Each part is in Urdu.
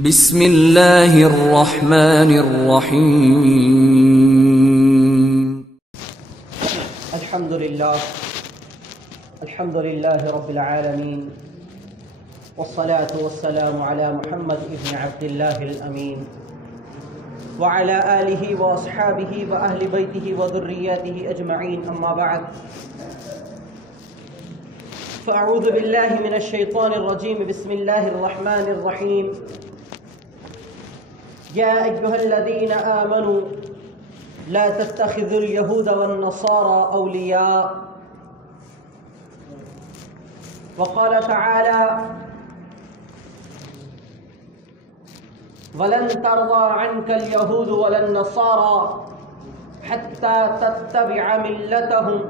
بسم اللہ الرحمن الرحیم الحمد للہ رب العالمین والصلاة والسلام على محمد ابن عبد اللہ الامین وعلى آلہ واصحابہ واہل بیتہ وذریاتہ اجمعین اما بعد فاعوذ باللہ من الشیطان الرجیم بسم اللہ الرحمن الرحیم يا أيها الذين آمنوا لا تتخذوا اليهود والنصارى أولياء وقال تعالى ولن ترضى عنك اليهود ولا النصارى حتى تتبع ملتهم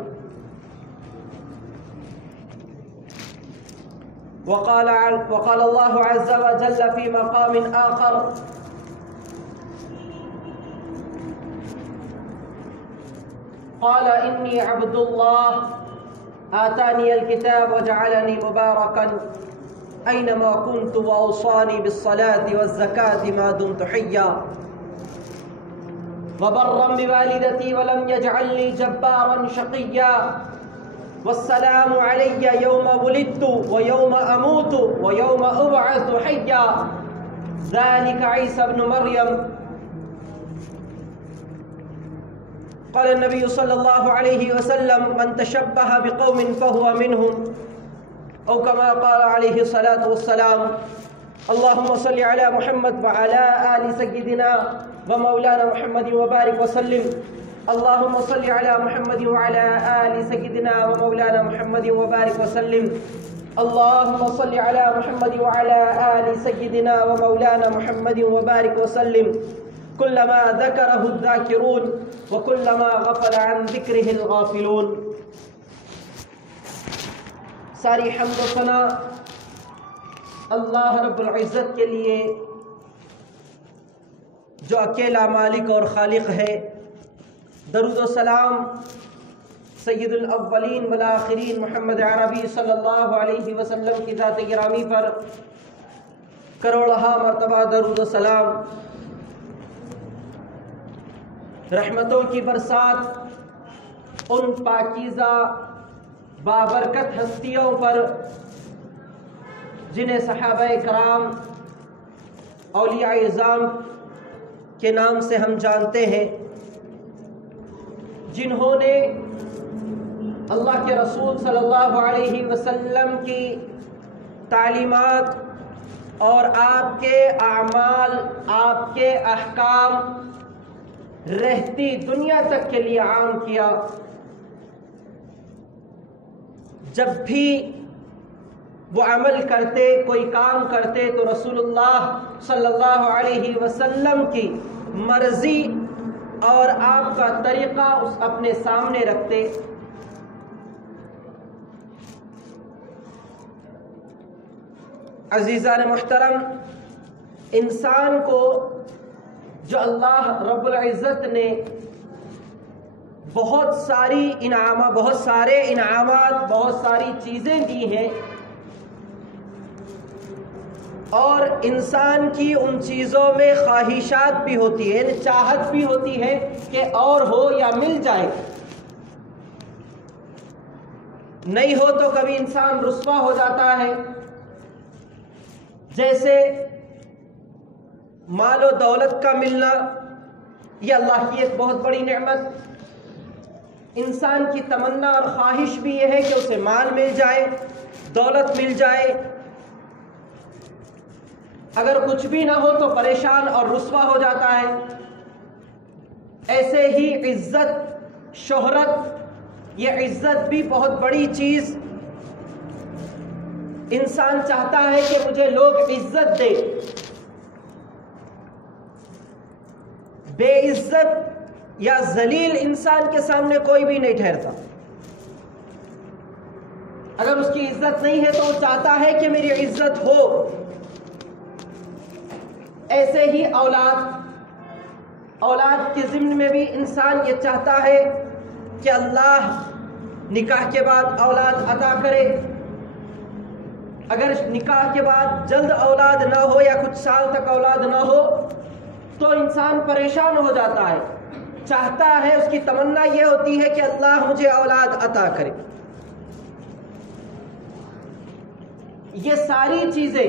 وقال الله عز وجل في مقام آخر قال إني عبد الله آتاني الكتاب وجعلني مباركا أينما كنت وأوصاني بالصلاة والزكاة ما دمت حيا وبرا بوالدتي ولم يجعلني جبارا شقيا والسلام علي يوم ولدت ويوم أموت ويوم أبعث حيا ذلك عيسى ابن مريم قال النبي صلى الله عليه وسلم من تشبه بقوم فهو منهم أو كما قال عليه الصلاة والسلام اللهم صل على محمد وعلى آل سيدنا ومولانا محمد وبارك وسلم اللهم صل على محمد وعلى آل سيدنا ومولانا محمد وبارك وسلم اللهم صل على محمد وعلى آل سيدنا ومولانا محمد وبارك وسلم كلما ذكره الذاكرون وكلما غفل عن ذكره الغافلون ساری حمد و ثنا اللہ رب العزت کے لیے جو اکیلا مالک اور خالق ہے. درود و سلام سید الاولین والآخرین محمد عربی صلی اللہ علیہ وسلم کی ذات گرامی پر کروڑہا مرتبہ درود و سلام. رحمتوں کی برسات ان پاکیزہ بابرکت ہستیوں پر جنہیں صحابہ کرام اولیاء اعظام کے نام سے ہم جانتے ہیں، جنہوں نے اللہ کے رسول صلی اللہ علیہ وسلم کی تعلیمات اور آپ کے اعمال، آپ کے احکام رہتی دنیا تک کے لیے عام کیا. جب بھی وہ عمل کرتے، کوئی کام کرتے تو رسول اللہ صلی اللہ علیہ وسلم کی مرضی اور آپ کا طریقہ اپنے سامنے رکھتے. عزیزان محترم، انسان کو جو اللہ رب العزت نے بہت سارے انعامات، بہت ساری چیزیں دی ہیں، اور انسان کی ان چیزوں میں خواہشات بھی ہوتی ہے، یعنی چاہت بھی ہوتی ہے کہ اور ہو یا مل جائے. نہیں ہو تو کبھی انسان رسوا ہو جاتا ہے. جیسے مال و دولت کا ملنا، یہ اللہ کی ایک بہت بڑی نعمت. انسان کی تمنا اور خواہش بھی یہ ہے کہ اسے مال مل جائے، دولت مل جائے. اگر کچھ بھی نہ ہو تو پریشان اور رسوا ہو جاتا ہے. ایسے ہی عزت، شہرت، یہ عزت بھی بہت بڑی چیز. انسان چاہتا ہے کہ مجھے لوگ عزت دیں. بے عزت یا ذلیل انسان کے سامنے کوئی بھی نہیں ٹھہرتا. اگر اس کی عزت نہیں ہے تو وہ چاہتا ہے کہ میری عزت ہو. ایسے ہی اولاد کے ضمن میں بھی انسان یہ چاہتا ہے کہ اللہ نکاح کے بعد اولاد عطا کرے. اگر نکاح کے بعد جلد اولاد نہ ہو یا کچھ سال تک اولاد نہ ہو تو انسان پریشان ہو جاتا ہے، چاہتا ہے، اس کی تمنا یہ ہوتی ہے کہ اللہ مجھے اولاد عطا کرے۔ یہ ساری چیزیں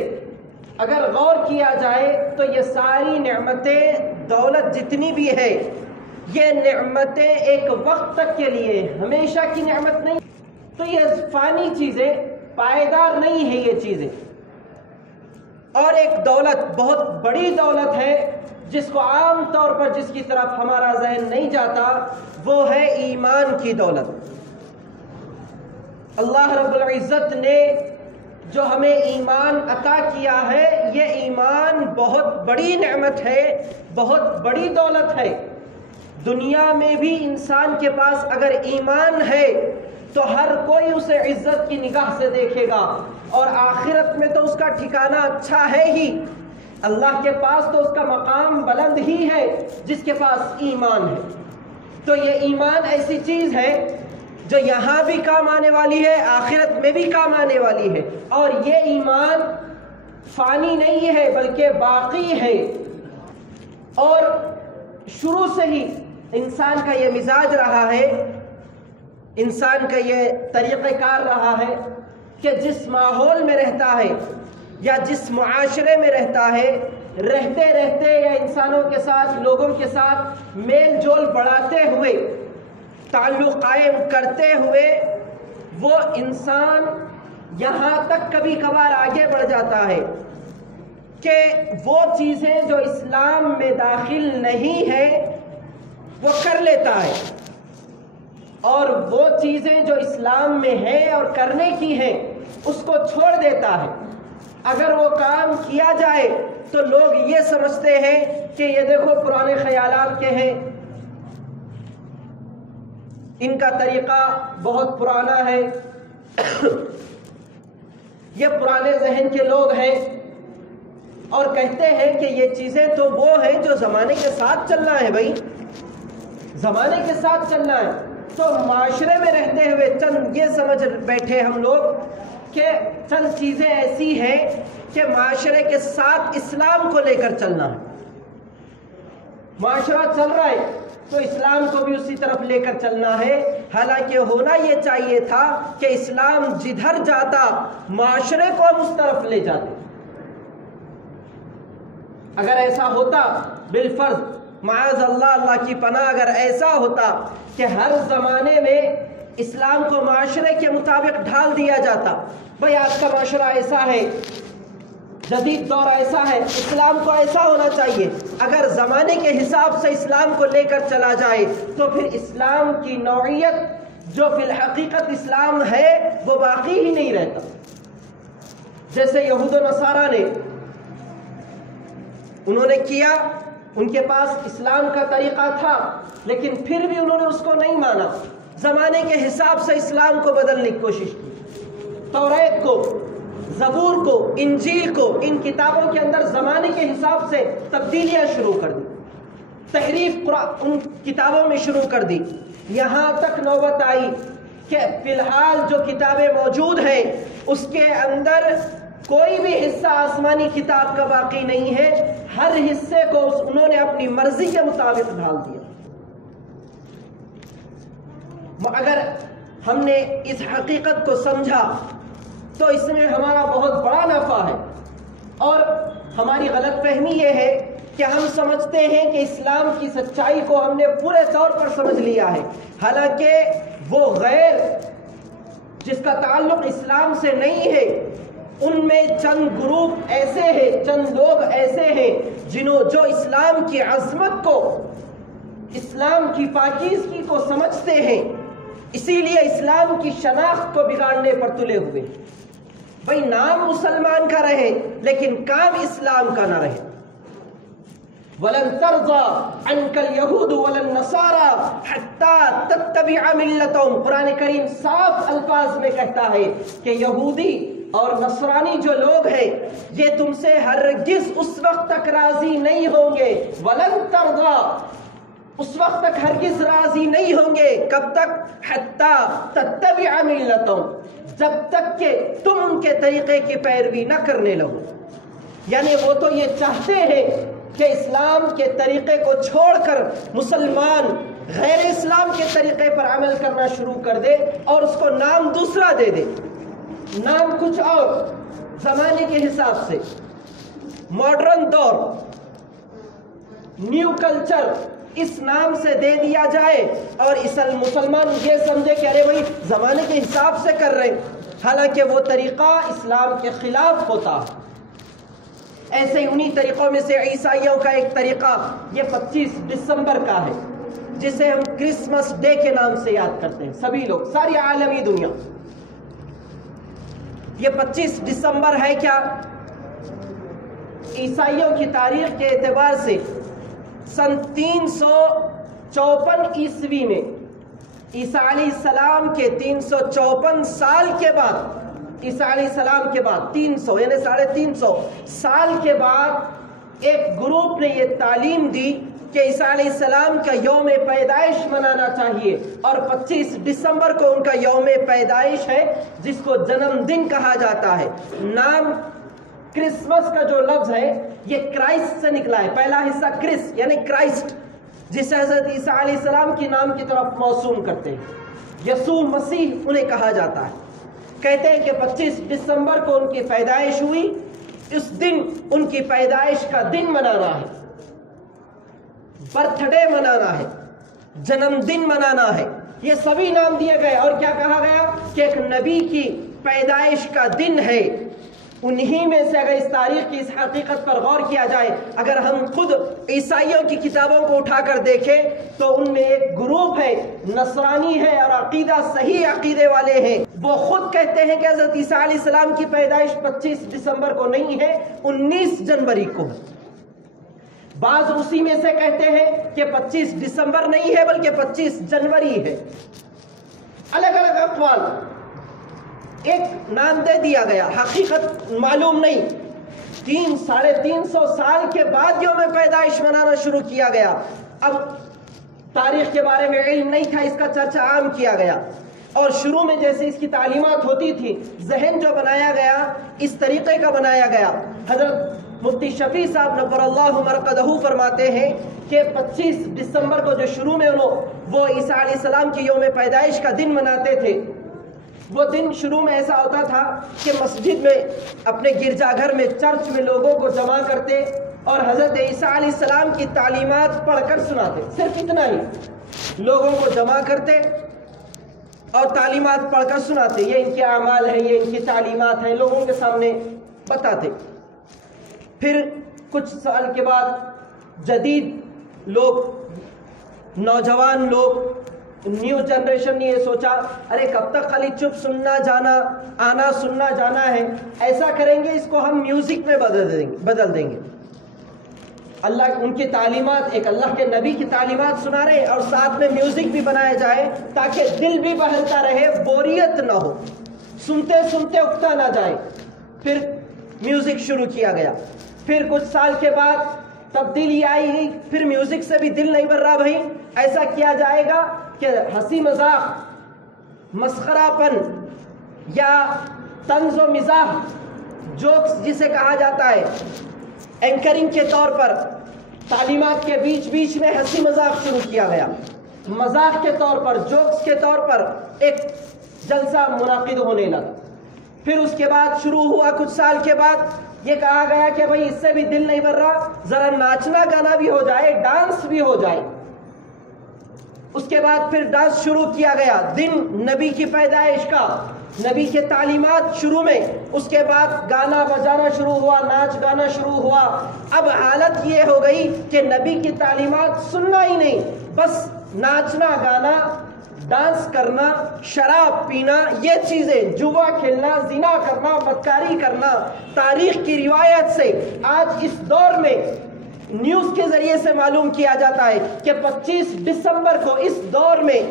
اگر غور کیا جائے تو یہ ساری نعمتیں، دولت جتنی بھی ہے، یہ نعمتیں ایک وقت تک کے لیے، ہمیشہ کی نعمت نہیں، تو یہ فانی چیزیں، پائیدار نہیں ہے یہ چیزیں۔ اور ایک دولت، بہت بڑی دولت ہے جس کو عام طور پر جس کی طرف ہمارا ذہن نہیں جاتا، وہ ہے ایمان کی دولت۔ اللہ رب العزت نے جو ہمیں ایمان عطا کیا ہے، یہ ایمان بہت بڑی نعمت ہے، بہت بڑی دولت ہے۔ دنیا میں بھی انسان کے پاس اگر ایمان ہے تو ہر کوئی اسے عزت کی نگاہ سے دیکھے گا، اور آخرت میں تو اس کا ٹھکانہ اچھا ہے ہی، اللہ کے پاس تو اس کا مقام بلند ہی ہے جس کے پاس ایمان ہے۔ تو یہ ایمان ایسی چیز ہے جو یہاں بھی کام آنے والی ہے، آخرت میں بھی کام آنے والی ہے، اور یہ ایمان فانی نہیں ہے بلکہ باقی ہے۔ اور شروع سے ہی انسان کا یہ مزاج رہا ہے، انسان کا یہ طریقہ کار رہا ہے کہ جس ماحول میں رہتا ہے یا جس معاشرے میں رہتا ہے، رہتے رہتے یا انسانوں کے ساتھ، لوگوں کے ساتھ میل جول بڑھاتے ہوئے، تعلق قائم کرتے ہوئے، وہ انسان یہاں تک کبھی کبھار آگے بڑھ جاتا ہے کہ وہ چیزیں جو اسلام میں داخل نہیں ہیں وہ کر لیتا ہے، اور وہ چیزیں جو اسلام میں ہیں اور کرنے کی ہیں اس کو چھوڑ دیتا ہے۔ اگر وہ کام کیا جائے تو لوگ یہ سمجھتے ہیں کہ یہ دیکھو پرانے خیالات کے ہیں، ان کا طریقہ بہت پرانا ہے، یہ پرانے ذہن کے لوگ ہیں، اور کہتے ہیں کہ یہ چیزیں تو وہ ہیں جو زمانے کے ساتھ چلنا ہے۔ بھائی زمانے کے ساتھ چلنا ہے تو معاشرے میں رہتے ہوئے چند یہ سمجھ بیٹھے ہم لوگ کہ چند چیزیں ایسی ہیں کہ معاشرے کے ساتھ اسلام کو لے کر چلنا ہے، معاشرہ چل رہا ہے تو اسلام کو بھی اسی طرف لے کر چلنا ہے۔ حالانکہ ہونا یہ چاہیے تھا کہ اسلام جدھر جاتا معاشرے کو ہم اس طرف لے جاتے۔ اگر ایسا ہوتا بالفرض، معاذ اللہ، اللہ کی پناہ، اگر ایسا ہوتا کہ ہر زمانے میں اسلام کو معاشرے کے مطابق ڈھال دیا جاتا، بھئی آج کا معاشرہ ایسا ہے، جدید دور ایسا ہے، اسلام کو ایسا ہونا چاہیے، اگر زمانے کے حساب سے اسلام کو لے کر چلا جائے تو پھر اسلام کی نوعیت جو فی الحقیقت اسلام ہے وہ باقی ہی نہیں رہتا۔ جیسے یہود و نصارہ نے، انہوں نے کیا، ان کے پاس اسلام کا طریقہ تھا لیکن پھر بھی انہوں نے اس کو نہیں مانا، زمانے کے حساب سے اسلام کو بدلنے کی کوشش کی، توریت کو، زبور کو، انجیل کو، ان کتابوں کے اندر زمانے کے حساب سے تبدیلیاں شروع کر دی، تحریف ان کتابوں میں شروع کر دی، یہاں تک نوبت آئی کہ فی الحال جو کتابیں موجود ہیں اس کے اندر کوئی بھی حصہ آسمانی کتاب کا باقی نہیں ہے، ہر حصے کو انہوں نے اپنی مرضی کے مطابق ڈھال دیا۔ اگر ہم نے اس حقیقت کو سمجھا تو اس میں ہمارا بہت بڑا نفع ہے، اور ہماری غلط فہمی یہ ہے کہ ہم سمجھتے ہیں کہ اسلام کی سچائی کو ہم نے پورے طور پر سمجھ لیا ہے، حالانکہ وہ غیر جس کا تعلق اسلام سے نہیں ہے، ان میں چند گروپ ایسے ہیں، چند لوگ ایسے ہیں جو اسلام کی عظمت کو، اسلام کی پاکیزگی کو سمجھتے ہیں، اسی لیے اسلام کی شناخت کو بگاڑنے پر تلے ہوئے۔ بھئی نام مسلمان کا رہے لیکن کام اسلام کا نہ رہے۔ وَلَن تَرْضَى عَنْكَ الْيَهُودُ وَلَا النَّصَارَى حَتَّى تَتَّبِعَ مِلَّتَهُمْ۔ قرآن کریم صاف الفاظ میں کہتا ہے کہ یہودی اور نصرانی جو لوگ ہیں یہ تم سے ہرگز اس وقت تک راضی نہیں ہوں گے۔ وَلَن تَرْضَى، اس وقت تک ہرگز راضی نہیں ہوں گے. کب تک؟ حتی تتبع ملتہم، جب تک کہ تم ان کے طریقے کی پیروی نہ کرنے لگو. یعنی وہ تو یہ چاہتے ہیں کہ اسلام کے طریقے کو چھوڑ کر مسلمان غیر اسلام کے طریقے پر عمل کرنا شروع کر دے اور اس کو نام دوسرا دے دے، نام کچھ اور، زمانے کے حساب سے، ماڈرن دور، نیو کلچر، اس نام سے دے دیا جائے اور مسلمان یہ سمجھے کہ ارے بھائی زمانے کے حساب سے کر رہے ہیں، حالانکہ وہ طریقہ اسلام کے خلاف ہوتا. ایسے ہی انہی طریقوں میں سے عیسائیوں کا ایک طریقہ یہ 25 دسمبر کا ہے، جسے ہم کرسمس ڈے کے نام سے یاد کرتے ہیں سبھی لوگ، ساری عالمی دنیا. یہ 25 دسمبر ہے کیا؟ عیسائیوں کی تاریخ کے اعتبار سے سن 354 عیسوی میں عیسیٰ علیہ السلام کے 354 سال کے بعد، عیسیٰ علیہ السلام کے بعد 300 یعنی 350 سال کے بعد ایک گروپ نے یہ تعلیم دی کہ عیسیٰ علیہ السلام کا یوم پیدائش منانا چاہیے، اور 25 دسمبر کو ان کا یوم پیدائش ہے، جس کو جنم دن کہا جاتا ہے. نام کرسمس کا جو لفظ ہے یہ کرائسٹ سے نکلا ہے. پہلا حصہ کرس یعنی کرائسٹ، جسے حضرت عیسیٰ علیہ السلام کی نام کی طرف موسوم کرتے ہیں. یسوع مسیح انہیں کہا جاتا ہے. کہتے ہیں کہ 25 دسمبر کو ان کی پیدائش ہوئی، اس دن ان کی پیدائش کا دن منانا ہے، برتھ ڈے منانا ہے، جنم دن منانا ہے. یہ سبھی نام دیے گئے اور کیا کہا گیا کہ ایک نبی کی پیدائش کا دن ہے. انہی میں سے اگر اس تاریخ کی اس حقیقت پر غور کیا جائے، اگر ہم خود عیسائیوں کی کتابوں کو اٹھا کر دیکھیں تو ان میں ایک گروپ ہے نصرانی ہے اور عقیدہ صحیح عقیدے والے ہیں. وہ خود کہتے ہیں کہ حضرت عیسیٰ علیہ السلام کی پیدائش 25 دسمبر کو نہیں ہے، 19 جنوری کو. بعض اسی میں سے کہتے ہیں کہ 25 دسمبر نہیں ہے بلکہ 25 جنوری ہے. الگ الگ اقوال، ایک نام دے دیا گیا، حقیقت معلوم نہیں. 300-350 سال کے بعد یوم پیدائش منانا شروع کیا گیا. اب تاریخ کے بارے میں علم نہیں تھا، اس کا چرچا عام کیا گیا، اور شروع میں جیسے اس کی تعلیمات ہوتی تھی، ذہن جو بنایا گیا اس طریقے کا بنایا گیا. حضرت مفتی شفیع صاحب نور اللہ مرقدہ فرماتے ہیں کہ 25 دسمبر کو جو شروع میں وہ عیسیٰ علیہ السلام کی یوم پیدائش کا دن مناتے تھے، وہ دن شروع میں ایسا ہوتا تھا کہ مسجد میں، اپنے گرجا گھر میں، چرچ میں لوگوں کو جمع کرتے اور حضرت عیسیٰ علیہ السلام کی تعلیمات پڑھ کر سناتے. صرف اتنا ہی، لوگوں کو جمع کرتے اور تعلیمات پڑھ کر سناتے. یہ ان کے اعمال ہیں، یہ ان کی تعلیمات ہیں، لوگوں کے سامنے بتاتے. پھر کچھ سال کے بعد جدید لوگ، نوجوان لوگ، نیو جنریشن نے یہ سوچا ارے کب تک خالی چپ سننا جانا، آنا سننا جانا ہے، ایسا کریں گے اس کو ہم میوزک میں بدل دیں گے. اللہ ان کی تعلیمات، ایک اللہ کے نبی کی تعلیمات سنا رہے اور ساتھ میں میوزک بھی بنایا جائے تاکہ دل بھی بہلتا رہے، بوریت نہ ہو، سنتے سنتے اکتا نہ جائے. پھر میوزک شروع کیا گیا. پھر کچھ سال کے بعد تبدیلی آئی گئی، پھر میوزک سے بھی دل نہیں بھر رہا. بھائی ایسا کیا جائے گا کہ ہنسی مذاق، مسخرہ پن یا طنز و مزاح، جوکس جسے کہا جاتا ہے، اینکرنگ کے طور پر تعلیمات کے بیچ میں ہنسی مذاق شروع کیا گیا. مذاق کے طور پر، جوکس کے طور پر ایک جلسہ منعقد ہونے لگا. پھر اس کے بعد شروع ہوا کچھ سال کے بعد یہ کہا گیا کہ بھائی اس سے بھی دل نہیں بھر رہا، ذرا ناچنا گانا بھی ہو جائے، ڈانس بھی ہو جائے. اس کے بعد پھر ڈانس شروع کیا گیا، دن نبی کی پیدائش کا، نبی کے تعلیمات شروع میں. اس کے بعد گانا بجانا شروع ہوا، ناچ گانا شروع ہوا. اب حالت یہ ہو گئی کہ نبی کی تعلیمات سننا ہی نہیں، بس ناچنا گانا، ڈانس کرنا، شراب پینا، یہ چیزیں، جوا کھیلنا، زنا کرنا، بدکاری کرنا. تاریخ کی روایت سے آج اس دور میں نیوز کے ذریعے سے معلوم کیا جاتا ہے کہ 25 دسمبر کو اس دور میں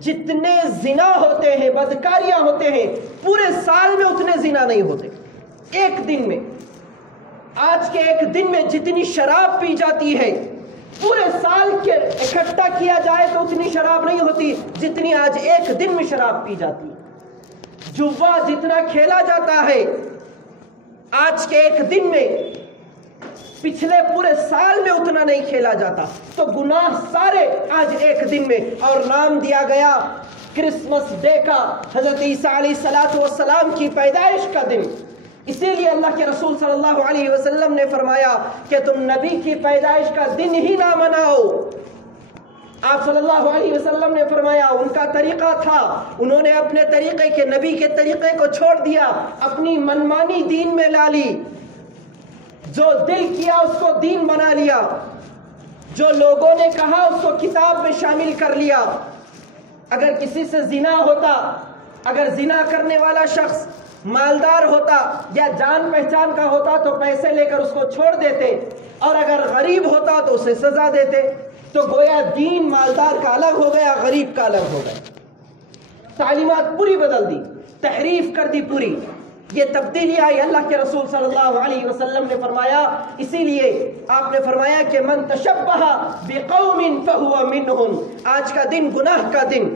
جتنے زنا ہوتے ہیں، بدکاریاں ہوتے ہیں، پورے سال میں اتنے زنا نہیں ہوتے. ایک دن میں، آج کے ایک دن میں جتنی شراب پی جاتی ہے، پورے سال کے اکٹھا کیا جائے تو اتنی شراب نہیں ہوتی جتنی آج ایک دن میں شراب پی جاتی ہے۔ جوا جتنا کھیلا جاتا ہے آج کے ایک دن میں، پچھلے پورے سال میں اتنا نہیں کھیلا جاتا۔ تو گناہ سارے آج ایک دن میں، اور نام دیا گیا کرسمس ڈے کا حضرت عیسیٰ علیہ السلام کی پیدائش کا دن۔ اسی لیے اللہ کے رسول صلی اللہ علیہ وسلم نے فرمایا کہ تم نبی کی پیدائش کا دن ہی نہ مناؤ۔ آپ صلی اللہ علیہ وسلم نے فرمایا، ان کا طریقہ تھا، انہوں نے اپنے طریقے کے، نبی کے طریقے کو چھوڑ دیا، اپنی منمانی دین میں لا لی، جو دل کیا اس کو دین بنا لیا، جو لوگوں نے کہا اس کو کتاب میں شامل کر لیا۔ اگر کسی سے زنا ہوتا، اگر زنا کرنے والا شخص مالدار ہوتا یا جان پہچان کا ہوتا تو پیسے لے کر اس کو چھوڑ دیتے، اور اگر غریب ہوتا تو اسے سزا دیتے۔ تو گویا دین مالدار کا الگ ہو گیا، غریب کا الگ ہو گیا۔ تعلیمات پوری بدل دی، تحریف کر دی پوری۔ یہ تبدیلی آئی، اللہ کے رسول صلی اللہ علیہ وسلم نے فرمایا، اسی لیے آپ نے فرمایا کہ من تشبہ بقوم فہو منہم۔ آج کا دن گناہ کا دن،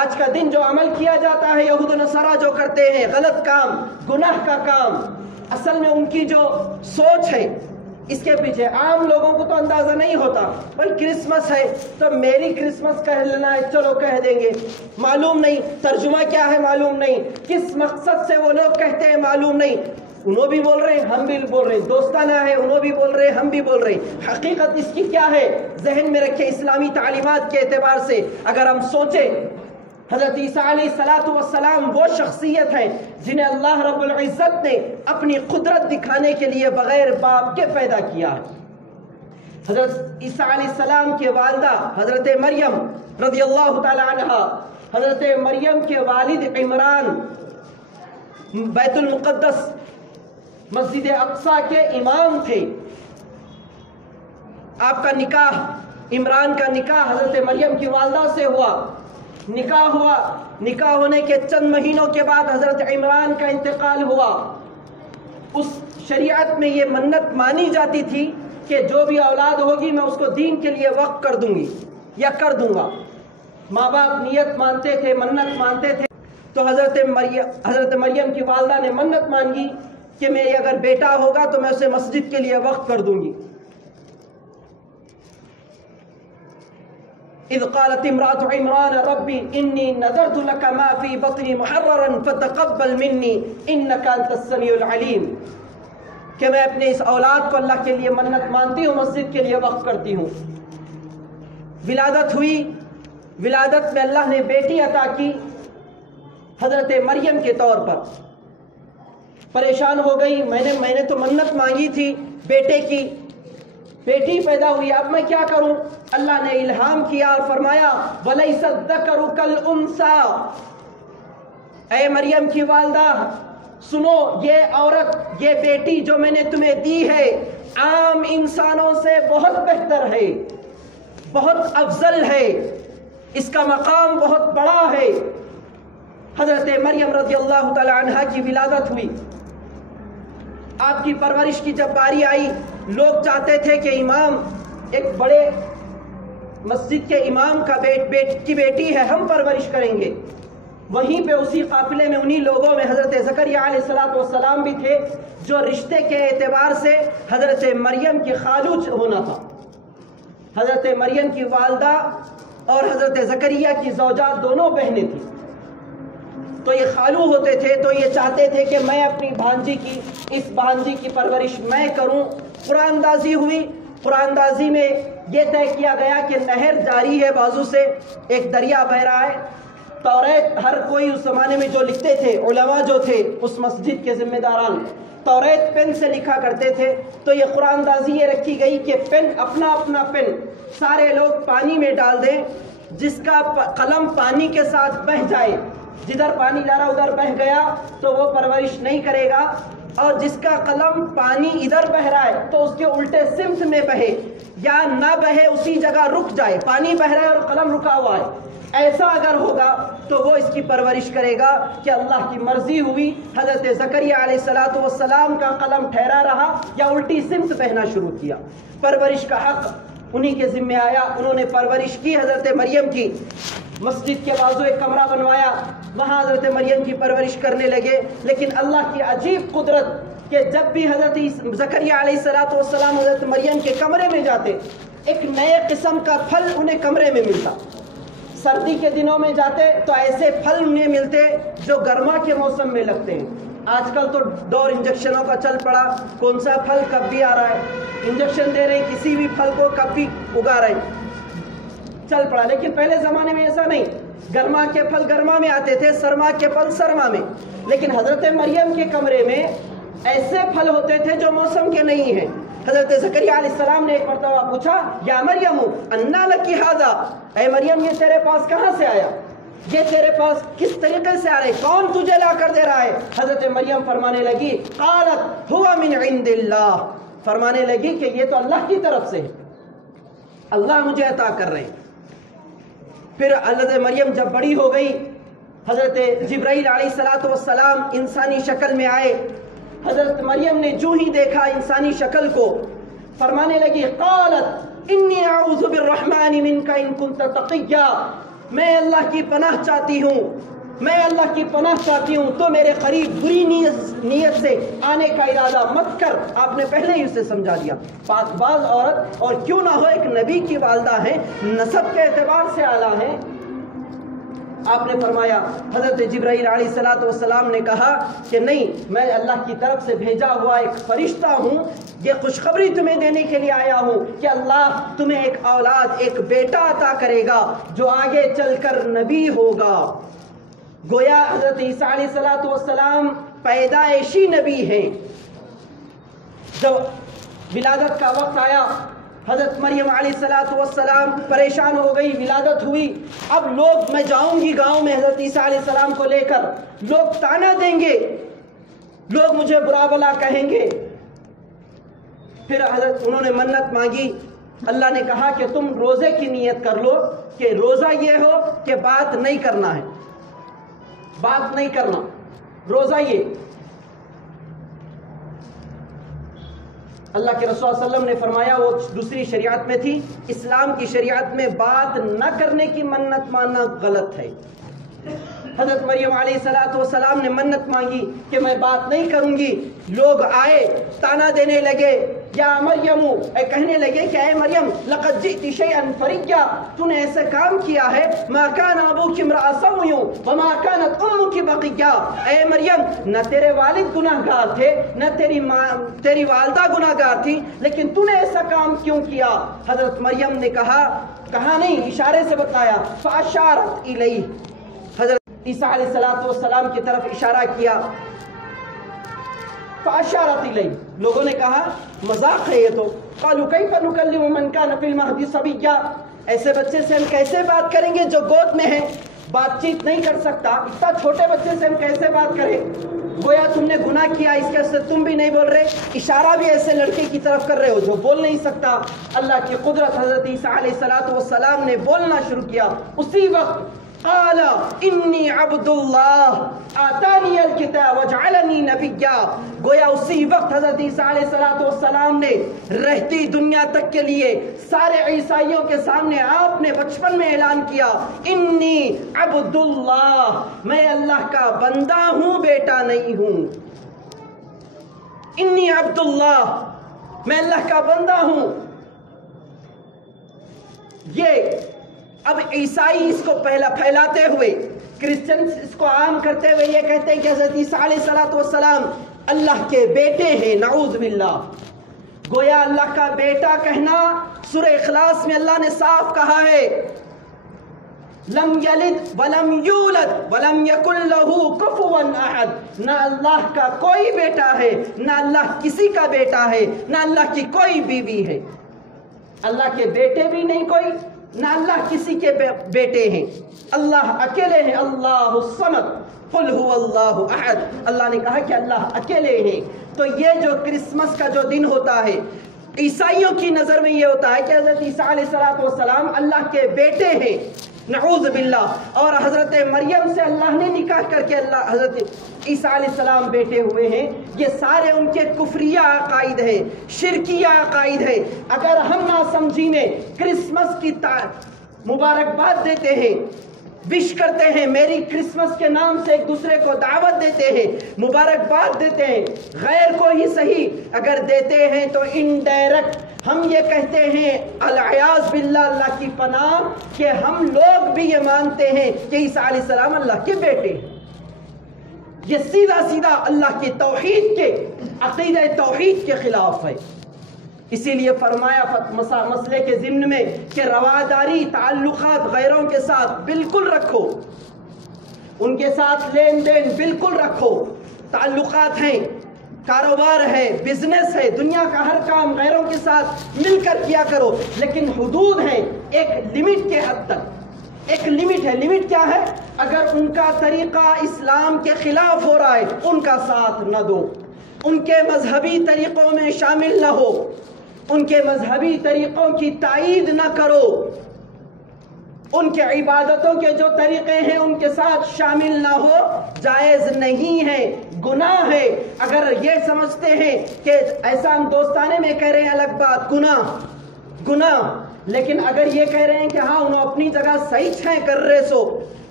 آج کا دن جو عمل کیا جاتا ہے یہود و نصارہ جو کرتے ہیں غلط کام، گناہ کا کام، اصل میں ان کی جو سوچ ہے اس کے پیچھے عام لوگوں کو تو اندازہ نہیں ہوتا۔ بھائی کرسمس ہے تو میری کرسمس کہہ لینا ہے، چلو کہہ دیں گے، معلوم نہیں ترجمہ کیا ہے، معلوم نہیں کس مقصد سے وہ لوگ کہتے ہیں، معلوم نہیں۔ انہوں بھی بول رہے ہیں، ہم بھی بول رہے ہیں، دوستانہ ہے، انہوں بھی بول رہے ہیں، ہم بھی بول رہے ہیں۔ حقیقت اس کی کیا ہے ذہن میں رکھے، اسلامی تعلیمات کے اعتبار سے اگر ہم سوچیں، حضرت عیسیٰ علیہ السلام وہ شخصیت ہے جنہیں اللہ رب العزت نے اپنی قدرت دکھانے کے لیے بغیر باپ کے پیدا کیا ہے۔ حضرت عیسیٰ علیہ السلام کے والدہ حضرت مریم رضی اللہ تعالی عنہ، حضرت مریم کے والد عمران بیت المقدس مسجد اقصی کے امام تھے۔ آپ کا نکاح، عمران کا نکاح حضرت مریم کی والدہ سے ہوا، نکاح ہوا، نکاح ہونے کے چند مہینوں کے بعد حضرت عمران کا انتقال ہوا۔ اس شریعت میں یہ منت مانی جاتی تھی کہ جو بھی اولاد ہوگی میں اس کو دین کے لیے وقف کر دوں گی یا کر دوں گا۔ ماں باپ نیت مانتے تھے، منت مانتے تھے۔ تو حضرت مریم کی والدہ نے منت مانگی کہ میرے اگر بیٹا ہوگا تو میں اسے مسجد کے لیے وقف کر دوں گی۔ اذ قالت امرأة عمران ربی انی نذرت لك ما فی بطنی محررا فتقبل منی انک انت السمیع العلیم، کہ میں اپنے اس اولاد کو اللہ کے لیے منت مانتی ہوں، مسجد کے لیے وقف کرتی ہوں۔ ولادت ہوئی، ولادت میں اللہ نے بیٹی عطا کی حضرت مریم کے طور پر۔ پریشان ہو گئی، میں نے تو منت مانگی تھی بیٹے کی، بیٹی پیدا ہوئی، اب میں کیا کروں؟ اللہ نے الہام کیا اور فرمایا وَلَيْسَ الذَّكَرُ كَالْأُنثَىٰ، اے مریم کی والدہ سنو، یہ عورت، یہ بیٹی جو میں نے تمہیں دی ہے عام انسانوں سے بہت بہتر ہے، بہت افضل ہے، اس کا مقام بہت بڑا ہے۔ حضرت مریم رضی اللہ تعالی عنہا کی ولادت ہوئی، آپ کی پرورش کی جب باری آئی، لوگ چاہتے تھے کہ امام، ایک بڑے مسجد کے امام کا کی بیٹی ہے، ہم پرورش کریں گے۔ وہیں پہ اسی قافلے میں انہی لوگوں میں حضرت زکریا علیہ السلام بھی تھے، جو رشتے کے اعتبار سے حضرت مریم کی خالو ہونا تھا۔ حضرت مریم کی والدہ اور حضرت زکریا کی زوجات دونوں بہنیں تھیں، تو یہ خالو ہوتے تھے، تو یہ چاہتے تھے کہ میں اپنی بھانجی کی، اس بھانجی کی پرورش میں کروں۔ قرآن دازی ہوئی، قرآن دازی میں یہ طے کیا گیا کہ نہر جاری ہے بازو سے، ایک دریا بہ رہا ہے۔ توریت ہر کوئی اس زمانے میں جو لکھتے تھے، علماء جو تھے اس مسجد کے ذمہ داران، توریت پین سے لکھا کرتے تھے۔ تو یہ قرآن دازی یہ رکھی گئی کہ پین، اپنا اپنا پین سارے لوگ پانی میں ڈال دیں، جس کا قلم پانی کے ساتھ بہہ جائے، جدھر پانی جا رہا ادھر بہہ گیا تو وہ پرورش نہیں کرے گا، اور جس کا قلم پانی ادھر بہ رہا ہے تو اس کے الٹے سمت میں بہے، یا نہ بہے اسی جگہ رک جائے، پانی بہ رہا ہے اور قلم رکا ہوا ہے، ایسا اگر ہوگا تو وہ اس کی پرورش کرے گا۔ کہ اللہ کی مرضی ہوئی، حضرت زکریا علیہ السلام کا قلم ٹھہرا رہا یا الٹی سمت بہنا شروع کیا۔ پرورش کا حق انہی کے ذمہ آیا. انہوں نے پرورش کی حضرت مریم کی. مسجد کے بازو ایک کمرہ بنوایا, وہاں حضرت مریم کی پرورش کرنے لگے. لیکن اللہ کی عجیب قدرت کہ جب بھی حضرت زکریا علیہ السلام حضرت مریم کے کمرے میں جاتے, ایک نئے قسم کا پھل انہیں کمرے میں ملتا. سردی کے دنوں میں جاتے تو ایسے پھل انہیں ملتے جو گرما کے موسم میں لگتے ہیں. آج کل تو دور انجیکشنوں کا چل پڑا, کون سا پھل کب بھی آ رہا ہے, انجیکشن دے رہے ہیں کسی بھی پھل کو, کب بھی اگا رہے ہیں, چل پڑا. لیکن پہلے زمانے میں ایسا نہیں, گرما کے پھل گرما میں آتے تھے, سرما کے پھل سرما میں. لیکن حضرت مریم کے کمرے میں ایسے پھل ہوتے تھے جو موسم کے نہیں ہیں. حضرت زکریا علیہ السلام نے ایک مرتبہ پوچھا, یا مریم انا لکی ھذا, اے مریم یہ تیرے پاس کہاں سے آیا, یہ تیرے پاس کس طریقے سے آ رہے, کون تجھے لا کر دے رہا ہے؟ حضرت مریم فرمانے لگی, قالت هو من عند اللہ, فرمانے لگی کہ یہ تو اللہ کی طرف سے ہے, اللہ مجھے عطا کر رہے ہیں. پھر حضرت مریم جب بڑی ہو گئی, حضرت جبرائیل علیہ السلام انسانی شکل میں آئے. حضرت مریم نے جو ہی دیکھا انسانی شکل کو, فرمانے لگی, قالت انی اعوذ بالرحمن منک ان کنت تقیا, میں اللہ کی پناہ چاہتی ہوں, میں اللہ کی پناہ چاہتی ہوں, تو میرے قریب بری نیت سے آنے کا ارادہ مت کر. آپ نے پہلے ہی اسے سمجھا دیا, پاک باز عورت, اور کیوں نہ ہو ایک نبی کی والدہ ہے, نسب کے اعتبار سے اعلیٰ ہیں. آپ نے فرمایا, حضرت جبرائیل علیہ السلام نے کہا کہ نہیں, میں اللہ کی طرف سے بھیجا ہوا ایک فرشتہ ہوں, یہ خوشخبری تمہیں دینے کے لیے آیا ہوں کہ اللہ تمہیں ایک اولاد, ایک بیٹا عطا کرے گا جو آگے چل کر نبی ہوگا. گویا حضرت عیسیٰ علیہ السلام پیدائشی نبی ہیں. جب ولادت کا وقت آیا, حضرت مریم علیہ السلام پریشان ہو گئی, ولادت ہوئی. اب لوگ, میں جاؤں گی گاؤں میں حضرت عیسیٰ علیہ السلام کو لے کر, لوگ تانا دیں گے, لوگ مجھے برا بلا کہیں گے. پھر حضرت انہوں نے منت مانگی. اللہ نے کہا کہ تم روزے کی نیت کر لو, کہ روزہ یہ ہو کہ بات نہیں کرنا ہے, بات نہیں کرنا, روزہ یہ. اللہ کے رسول صلی اللہ علیہ وسلم نے فرمایا, وہ دوسری شریعت میں تھی, اسلام کی شریعت میں بات نہ کرنے کی منت ماننا غلط ہے. حضرت مریم علیہ السلام نے منت مانگی کہ میں بات نہیں کروں گی. لوگ آئے, تانا دینے لگے, یا مریم, کہنے لگے کہ اے مریم, لقد جئت شیئا فریا, تو نے ایسا کام کیا ہے, ما کان ابوک امرأ سوء وما کانت امک بغیا. اے مریم, نہ تیرے والد گناہگار تھے, نہ تیری والدہ گناہگار تھی, لیکن تو نے ایسا کام کیوں کیا؟ حضرت مریم نے کہا نہیں, اشارے سے بتایا. فاشارت الیہ, حضرت عیسیٰ علیہ السلام کی طرف اشارہ کیا. فاشارت الیہ, لوگوں نے کہا مذاق ہے یہ تو. قالوا کیف نکلم من کان فی المہد صبیا, ایسے بچے سے ہم کیسے بات کریں گے جو گود میں ہے, بات چیت نہیں کر سکتا, اتنا چھوٹے بچے سے ہم کیسے بات کریں؟ گویا تم نے گناہ کیا, اس کے سے تم بھی نہیں بول رہے, اشارہ بھی ایسے لڑکے کی طرف کر رہے ہو جو بول نہیں سکتا. اللہ کی قدرت, حضرت عیسیٰ علیہ السلام نے بولنا شروع کیا. اسی وقت قال انی عبد اللہ آتانی الکتاب وجعلنی نبیا. گویا اسی وقت حضرت عیسیٰ علیہ السلام نے رہتی دنیا تک کے لیے سارے عیسائیوں کے سامنے آپ نے بچپن میں اعلان کیا, انی عبد اللہ, میں اللہ کا بندہ ہوں, بیٹا نہیں ہوں. انی عبد اللہ, میں اللہ کا بندہ ہوں. یہ اب عیسائی اس کو پھیلاتے ہوئے, کرسچنز اس کو عام کرتے ہوئے یہ کہتے ہیں کہ حضرت عیسیٰ علیہ السلام اللہ کے بیٹے ہیں, نعوذ باللہ. گویا اللہ کا بیٹا کہنا, سورہ اخلاص میں اللہ نے صاف کہا ہے, لم یلد ولم یولد ولم یکن لہ کفوا احد, نہ اللہ کا کوئی بیٹا ہے, نہ اللہ کسی کا بیٹا ہے, نہ اللہ کی کوئی بیوی ہے. اللہ کے بیٹے بھی نہیں کوئی, نہ اللہ کسی کے بیٹے ہیں. اللہ اکیلے ہیں, اللہ الصمد قل هو اللہ احد. اللہ نے کہا کہ اللہ اکیلے ہیں. تو یہ جو کرسمس کا جو دن ہوتا ہے, عیسائیوں کی نظر میں یہ ہوتا ہے کہ حضرت عیسیٰ علیہ السلام اللہ کے بیٹے ہیں, نعوذ باللہ. اور حضرت مریم سے اللہ نے نکاح کر کے حضرت عیسیٰ علیہ السلام بیٹے ہوئے ہیں. یہ سارے ان کے کفریہ عقائد ہیں، شرکیہ عقائد ہیں. اگر ہم ناسمجھی میں کرسمس کی مبارکباد دیتے ہیں، وش کرتے ہیں، میری کرسمس کے نام سے ایک دوسرے کو دعوت دیتے ہیں، مبارکباد دیتے ہیں، غیر کو ہی صحیح اگر دیتے ہیں تو انڈائریکٹ ہم یہ کہتے ہیں العیاذ باللہ، اللہ کی پناہ، کہ ہم لوگ بھی یہ مانتے ہیں کہ عیسیٰ علیہ السلام اللہ کے بیٹے ہیں. یہ سیدھا سیدھا اللہ کی توحید کے عقیدہ توحید کے خلاف ہے. اسی لیے فرمایا مسئلے کے ضمن میں کہ رواداری تعلقات غیروں کے ساتھ بالکل رکھو، ان کے ساتھ لین دین بالکل رکھو. تعلقات ہیں، کاروبار ہے، بزنس ہے، دنیا کا ہر کام غیروں کے ساتھ مل کر کیا کرو، لیکن حدود ہیں ایک لمٹ کے حد تک. ایک لمٹ ہے. لمٹ کیا ہے؟ اگر ان کا طریقہ اسلام کے خلاف ہو رہا ہے ان کا ساتھ نہ دو، ان کے مذہبی طریقوں میں شامل نہ ہو، ان کے مذہبی طریقوں کی تائید نہ کرو، ان کے عبادتوں کے جو طریقے ہیں ان کے ساتھ شامل نہ ہو. جائز نہیں ہے، گناہ ہے. اگر یہ سمجھتے ہیں کہ ایسا ہم دوستانے میں کہہ رہے ہیں الگ بات، گناہ. لیکن اگر یہ کہہ رہے ہیں کہ ہاں انہوں اپنی جگہ صحیح چھیں کر رہے سو،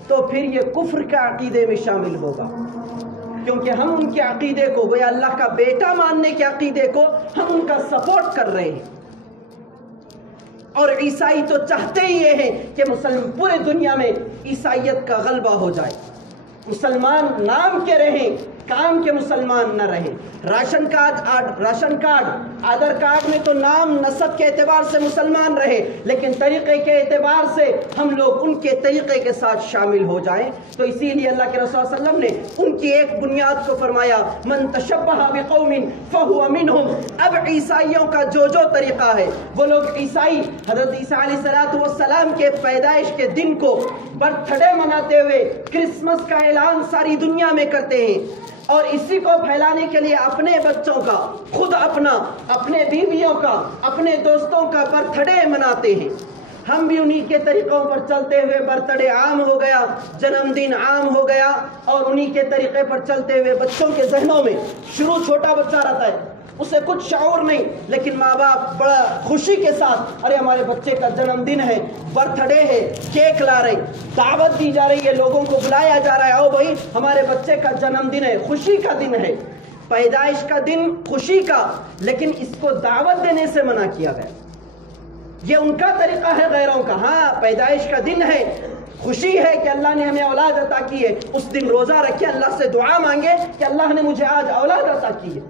تو پھر یہ کفر کے عقیدے میں شامل ہوگا. کیونکہ ہم ان کے عقیدے کو، وہ اللہ کا بیٹا ماننے کے عقیدے کو ہم ان کا سپورٹ کر رہے ہیں. اور عیسائی تو چاہتے ہی یہ ہیں کہ پورے دنیا میں عیسائیت کا غلبہ ہو جائے. مسلمان نام کے رہیں، کام کے مسلمان نہ رہیں. راشن کارڈ آدھار کارڈ میں تو نام نسب کے اعتبار سے مسلمان رہے، لیکن طریقے کے اعتبار سے ہم لوگ ان کے طریقے کے ساتھ شامل ہو جائیں. تو اسی لیے اللہ کے رسول صلی اللہ علیہ وسلم نے ان کی ایک بنیاد کو فرمایا، من تشبہ بقوم فہو منہم. اب عیسائیوں کا جو طریقہ ہے، وہ لوگ عیسائی حضرت عیسیٰ علیہ السلام کے پیدائش کے دن کو برتھ ڈے مناتے ہوئے کرسمس کا اعلان ساری دنیا میں کرتے ہیں، اور اسی کو پھیلانے کے لیے اپنے بچوں کا، خود اپنے بیویوں کا، اپنے دوستوں کا برتھ ڈے مناتے ہیں. ہم بھی انہی کے طریقوں پر چلتے ہوئے برتھ ڈے عام ہو گیا، جنم دن عام ہو گیا، اور انہی کے طریقے پر چلتے ہوئے بچوں کے ذہنوں میں شروع چھوٹا بچہ رہتا ہے، اسے کچھ شعور نہیں، لیکن ماں باپ بڑا خوشی کے ساتھ ارے ہمارے بچے کا جنم دن ہے، برتھ ڈے ہے، کیک لا رہے، دعوت دی جا رہی ہے، لوگوں کو بلایا جا رہا ہے، آؤ بھائی ہمارے بچے کا جنم دن ہے، خوشی کا دن ہے، پیدائش کا دن خوشی کا. لیکن اس کو دعوت دینے سے منع کیا گیا. یہ ان کا طریقہ ہے غیروں کا. ہاں پیدائش کا دن ہے، خوشی ہے کہ اللہ نے ہمیں اولاد عطا کی ہے، اس دن روزہ رکھے، اللہ سے دعا مانگے کہ اللہ نے مجھے آج اولاد عطا کی ہے.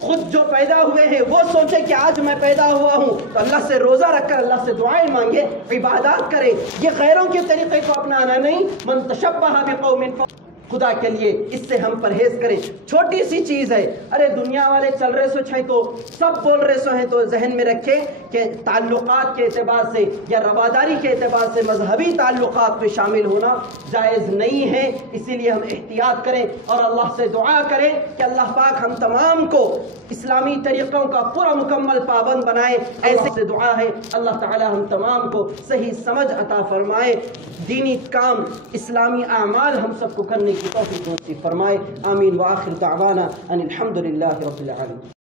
خود جو پیدا ہوئے ہیں وہ سوچے کہ آج میں پیدا ہوا ہوں، تو اللہ سے روزہ رکھ کر اللہ سے دعائیں مانگے، عبادات کرے. یہ غیروں کے طریقے کو اپنانا نہیں. من تشبہ بقوم، خدا کے لیے اس سے ہم پرہیز کریں. چھوٹی سی چیز ہے، ارے دنیا والے چل رہے سو چھیں تو سب بول رہے سو ہیں، تو ذہن میں رکھیں کہ تعلقات کے اعتبار سے یا رواداری کے اعتبار سے مذہبی تعلقات میں شامل ہونا جائز نہیں ہے. اسی لیے ہم احتیاط کریں اور اللہ سے دعا کریں کہ اللہ پاک ہم تمام کو اسلامی طریقوں کا پورا مکمل پابند بنائے. ایسے سے دعا ہے اللہ تعالی ہم تمام کو صحیح سمجھ عطا فرمائے، دینی کام، اسلامی اعمال ہم سب کو کرنے کی توفیق نصیب فرمائے. آمین. وآخر دعوانا ان الحمد للہ رب العالمین.